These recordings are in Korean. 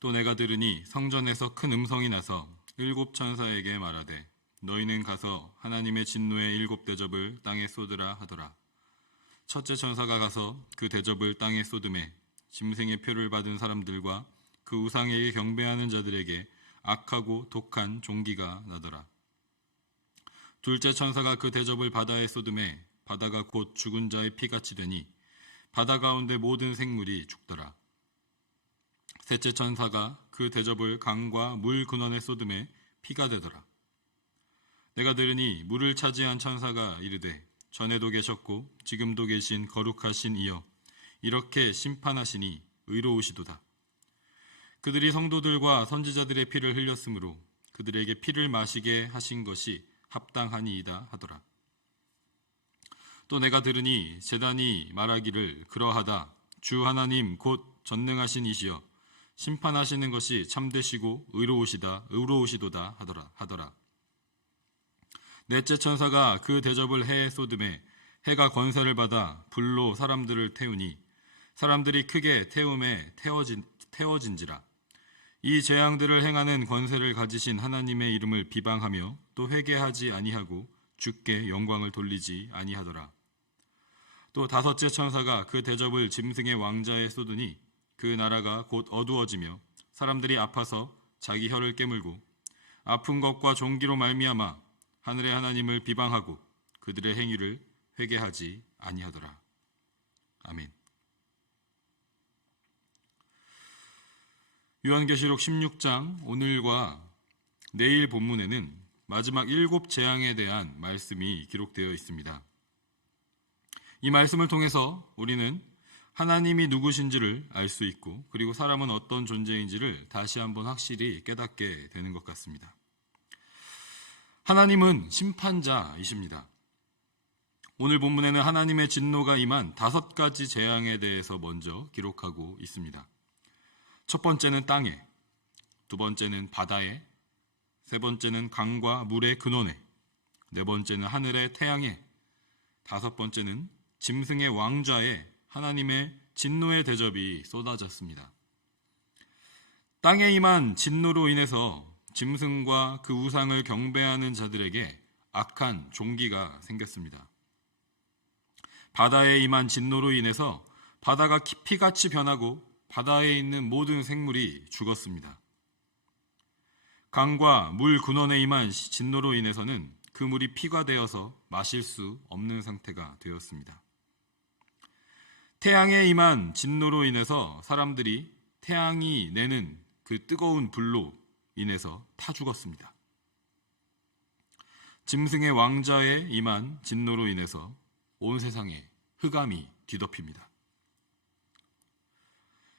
또 내가 들으니 성전에서 큰 음성이 나서 일곱 천사에게 말하되 너희는 가서 하나님의 진노의 일곱 대접을 땅에 쏟으라 하더라. 첫째 천사가 가서 그 대접을 땅에 쏟음에 짐승의 표를 받은 사람들과 그 우상에게 경배하는 자들에게 악하고 독한 종기가 나더라. 둘째 천사가 그 대접을 바다에 쏟음에 바다가 곧 죽은 자의 피같이 되니 바다 가운데 모든 생물이 죽더라. 셋째 천사가 그 대접을 강과 물 근원에 쏟음에 피가 되더라. 내가 들으니 물을 차지한 천사가 이르되 전에도 계셨고 지금도 계신 거룩하신 이여 이렇게 심판하시니 의로우시도다. 그들이 성도들과 선지자들의 피를 흘렸으므로 그들에게 피를 마시게 하신 것이 합당하니이다 하더라. 또 내가 들으니 제단이 말하기를 그러하다. 주 하나님 곧 전능하신 이시여 심판하시는 것이 참되시고 의로우시도다 하더라. 넷째 천사가 그 대접을 해에 쏟음에 해가 권세를 받아 불로 사람들을 태우니 사람들이 크게 태움에 태워진지라. 이 재앙들을 행하는 권세를 가지신 하나님의 이름을 비방하며 또 회개하지 아니하고 주께 영광을 돌리지 아니하더라. 또 다섯째 천사가 그 대접을 짐승의 왕자에 쏟으니 그 나라가 곧 어두워지며 사람들이 아파서 자기 혀를 깨물고 아픈 것과 종기로 말미암아 하늘의 하나님을 비방하고 그들의 행위를 회개하지 아니하더라. 아멘. 요한계시록 16장 오늘과 내일 본문에는 마지막 7 재앙에 대한 말씀이 기록되어 있습니다. 이 말씀을 통해서 우리는 하나님이 누구신지를 알 수 있고 그리고 사람은 어떤 존재인지를 다시 한번 확실히 깨닫게 되는 것 같습니다. 하나님은 심판자이십니다. 오늘 본문에는 하나님의 진노가 임한 5가지 재앙에 대해서 먼저 기록하고 있습니다. 첫 번째는 땅에, 두 번째는 바다에, 세 번째는 강과 물의 근원에, 네 번째는 하늘의 태양에, 다섯 번째는 짐승의 왕좌에 하나님의 진노의 대접이 쏟아졌습니다. 땅에 임한 진노로 인해서 짐승과 그 우상을 경배하는 자들에게 악한 종기가 생겼습니다. 바다에 임한 진노로 인해서 바다가 피같이 변하고 바다에 있는 모든 생물이 죽었습니다. 강과 물 근원에 임한 진노로 인해서는 그 물이 피가 되어서 마실 수 없는 상태가 되었습니다. 태양에 임한 진노로 인해서 사람들이 태양이 내는 그 뜨거운 불로 인해서 타 죽었습니다. 짐승의 왕자에 임한 진노로 인해서 온 세상에 흑암이 뒤덮입니다.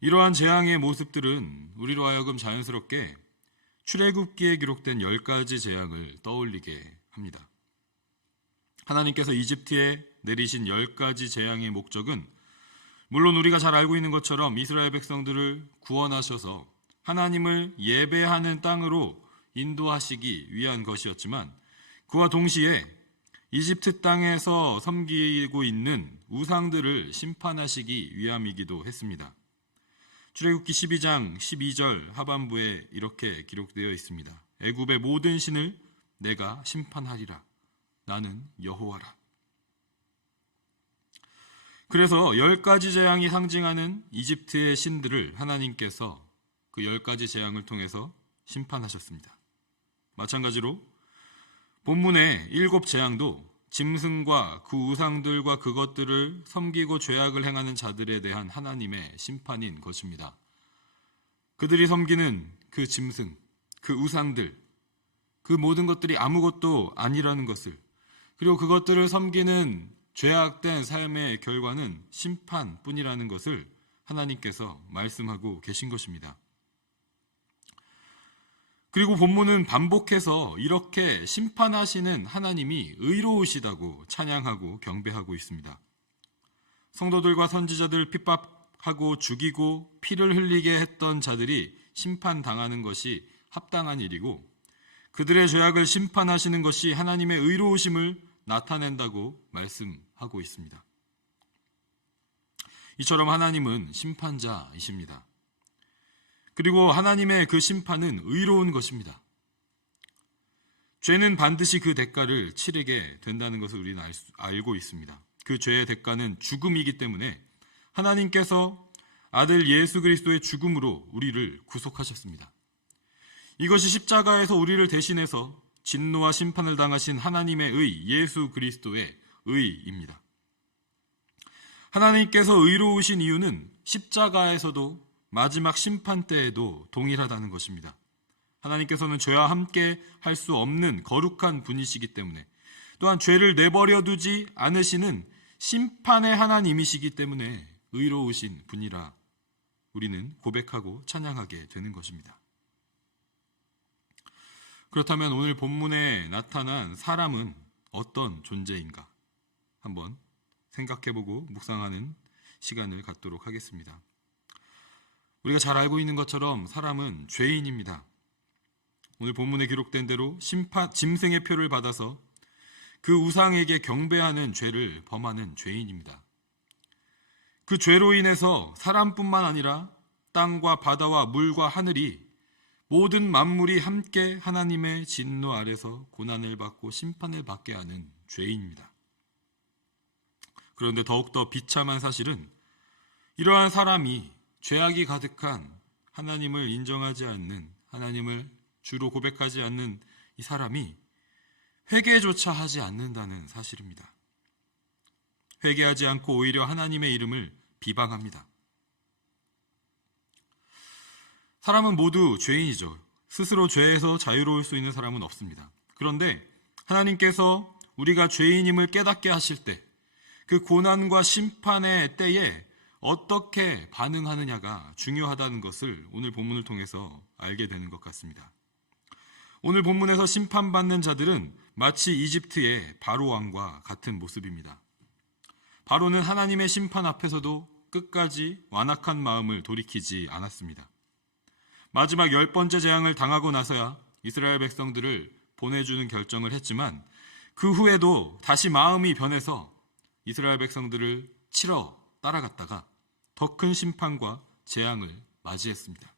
이러한 재앙의 모습들은 우리로 하여금 자연스럽게 출애굽기에 기록된 10가지 재앙을 떠올리게 합니다. 하나님께서 이집트에 내리신 10가지 재앙의 목적은 물론 우리가 잘 알고 있는 것처럼 이스라엘 백성들을 구원하셔서 하나님을 예배하는 땅으로 인도하시기 위한 것이었지만 그와 동시에 이집트 땅에서 섬기고 있는 우상들을 심판하시기 위함이기도 했습니다. 출애굽기 12장 12절 하반부에 이렇게 기록되어 있습니다. 애굽의 모든 신을 내가 심판하리라. 나는 여호와라. 그래서 10가지 재앙이 상징하는 이집트의 신들을 하나님께서 그 10가지 재앙을 통해서 심판하셨습니다. 마찬가지로 본문의 7 재앙도 짐승과 그 우상들과 그것들을 섬기고 죄악을 행하는 자들에 대한 하나님의 심판인 것입니다. 그들이 섬기는 그 짐승, 그 우상들, 그 모든 것들이 아무것도 아니라는 것을, 그리고 그것들을 섬기는 죄악된 삶의 결과는 심판뿐이라는 것을 하나님께서 말씀하고 계신 것입니다. 그리고 본문은 반복해서 이렇게 심판하시는 하나님이 의로우시다고 찬양하고 경배하고 있습니다. 성도들과 선지자들 핍박하고 죽이고 피를 흘리게 했던 자들이 심판당하는 것이 합당한 일이고 그들의 죄악을 심판하시는 것이 하나님의 의로우심을 나타낸다고 말씀하고 있습니다. 이처럼 하나님은 심판자이십니다. 그리고 하나님의 그 심판은 의로운 것입니다. 죄는 반드시 그 대가를 치르게 된다는 것을 우리는 알고 있습니다. 그 죄의 대가는 죽음이기 때문에 하나님께서 아들 예수 그리스도의 죽음으로 우리를 구속하셨습니다. 이것이 십자가에서 우리를 대신해서 진노와 심판을 당하신 하나님의 의, 예수 그리스도의 의입니다. 하나님께서 의로우신 이유는 십자가에서도 마지막 심판 때에도 동일하다는 것입니다. 하나님께서는 죄와 함께 할 수 없는 거룩한 분이시기 때문에, 또한 죄를 내버려 두지 않으시는 심판의 하나님이시기 때문에 의로우신 분이라 우리는 고백하고 찬양하게 되는 것입니다. 그렇다면 오늘 본문에 나타난 사람은 어떤 존재인가? 한번 생각해보고 묵상하는 시간을 갖도록 하겠습니다. 우리가 잘 알고 있는 것처럼 사람은 죄인입니다. 오늘 본문에 기록된 대로 짐승의 표를 받아서 그 우상에게 경배하는 죄를 범하는 죄인입니다. 그 죄로 인해서 사람뿐만 아니라 땅과 바다와 물과 하늘이 모든 만물이 함께 하나님의 진노 아래서 고난을 받고 심판을 받게 하는 죄인입니다. 그런데 더욱더 비참한 사실은 이러한 사람이 죄악이 가득한 하나님을 인정하지 않는, 하나님을 주로 고백하지 않는 이 사람이 회개조차 하지 않는다는 사실입니다. 회개하지 않고 오히려 하나님의 이름을 비방합니다. 사람은 모두 죄인이죠. 스스로 죄에서 자유로울 수 있는 사람은 없습니다. 그런데 하나님께서 우리가 죄인임을 깨닫게 하실 때, 그 고난과 심판의 때에 어떻게 반응하느냐가 중요하다는 것을 오늘 본문을 통해서 알게 되는 것 같습니다. 오늘 본문에서 심판받는 자들은 마치 이집트의 바로 왕과 같은 모습입니다. 바로는 하나님의 심판 앞에서도 끝까지 완악한 마음을 돌이키지 않았습니다. 마지막 10번째 재앙을 당하고 나서야 이스라엘 백성들을 보내주는 결정을 했지만 그 후에도 다시 마음이 변해서 이스라엘 백성들을 치러 따라갔다가 더 큰 심판과 재앙을 맞이했습니다.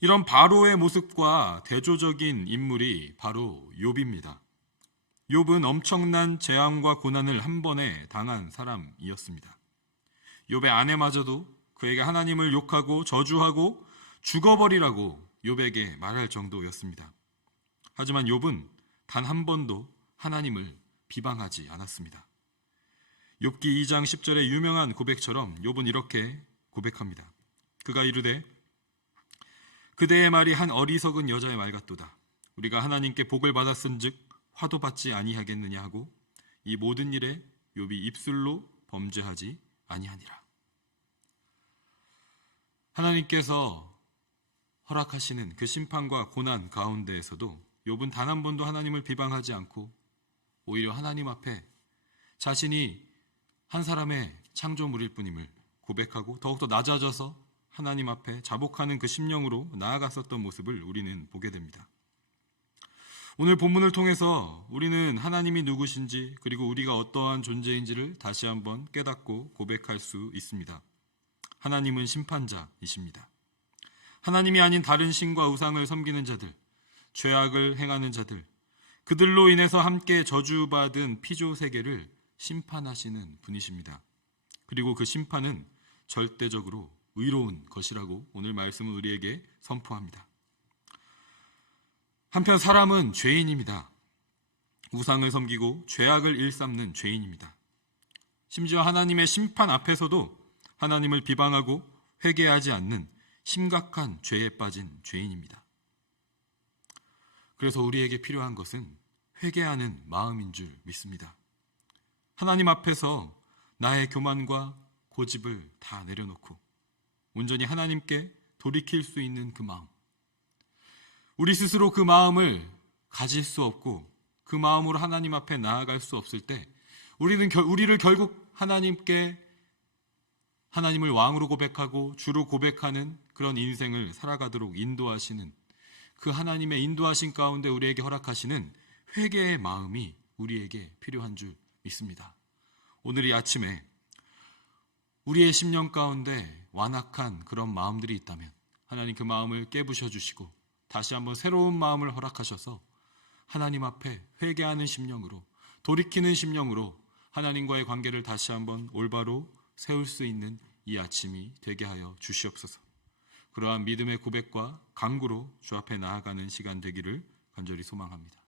이런 바로의 모습과 대조적인 인물이 바로 욥입니다. 욥은 엄청난 재앙과 고난을 한 번에 당한 사람이었습니다. 욥의 아내마저도 그에게 하나님을 욕하고 저주하고 죽어버리라고 욥에게 말할 정도였습니다. 하지만 욥은 단 한 번도 하나님을 비방하지 않았습니다. 욥기 2장 10절의 유명한 고백처럼 욥은 이렇게 고백합니다. 그가 이르되 그대의 말이 한 어리석은 여자의 말 같도다. 우리가 하나님께 복을 받았은즉 화도 받지 아니하겠느냐 하고 이 모든 일에 욥이 입술로 범죄하지 아니하니라. 하나님께서 허락하시는 그 심판과 고난 가운데에서도 욥은 단 한 번도 하나님을 비방하지 않고 오히려 하나님 앞에 자신이 한 사람의 창조물일 뿐임을 고백하고 더욱더 낮아져서 하나님 앞에 자복하는 그 심령으로 나아갔었던 모습을 우리는 보게 됩니다. 오늘 본문을 통해서 우리는 하나님이 누구신지 그리고 우리가 어떠한 존재인지를 다시 한번 깨닫고 고백할 수 있습니다. 하나님은 심판자이십니다. 하나님이 아닌 다른 신과 우상을 섬기는 자들, 죄악을 행하는 자들, 그들로 인해서 함께 저주받은 피조 세계를 심판하시는 분이십니다. 그리고 그 심판은 절대적으로 의로운 것이라고 오늘 말씀은 우리에게 선포합니다. 한편 사람은 죄인입니다. 우상을 섬기고 죄악을 일삼는 죄인입니다. 심지어 하나님의 심판 앞에서도 하나님을 비방하고 회개하지 않는 심각한 죄에 빠진 죄인입니다. 그래서 우리에게 필요한 것은 회개하는 마음인 줄 믿습니다. 하나님 앞에서 나의 교만과 고집을 다 내려놓고 온전히 하나님께 돌이킬 수 있는 그 마음, 우리 스스로 그 마음을 가질 수 없고 그 마음으로 하나님 앞에 나아갈 수 없을 때 우리를 결국 하나님을 왕으로 고백하고 주로 고백하는 그런 인생을 살아가도록 인도하시는 그 하나님의 인도하신 가운데 우리에게 허락하시는 회개의 마음이 우리에게 필요한 줄 믿습니다. 오늘 이 아침에 우리의 심령 가운데 완악한 그런 마음들이 있다면 하나님 그 마음을 깨부셔 주시고 다시 한번 새로운 마음을 허락하셔서 하나님 앞에 회개하는 심령으로, 돌이키는 심령으로 하나님과의 관계를 다시 한번 올바로 세울 수 있는 이 아침이 되게 하여 주시옵소서. 그러한 믿음의 고백과 간구로 주 앞에 나아가는 시간 되기를 간절히 소망합니다.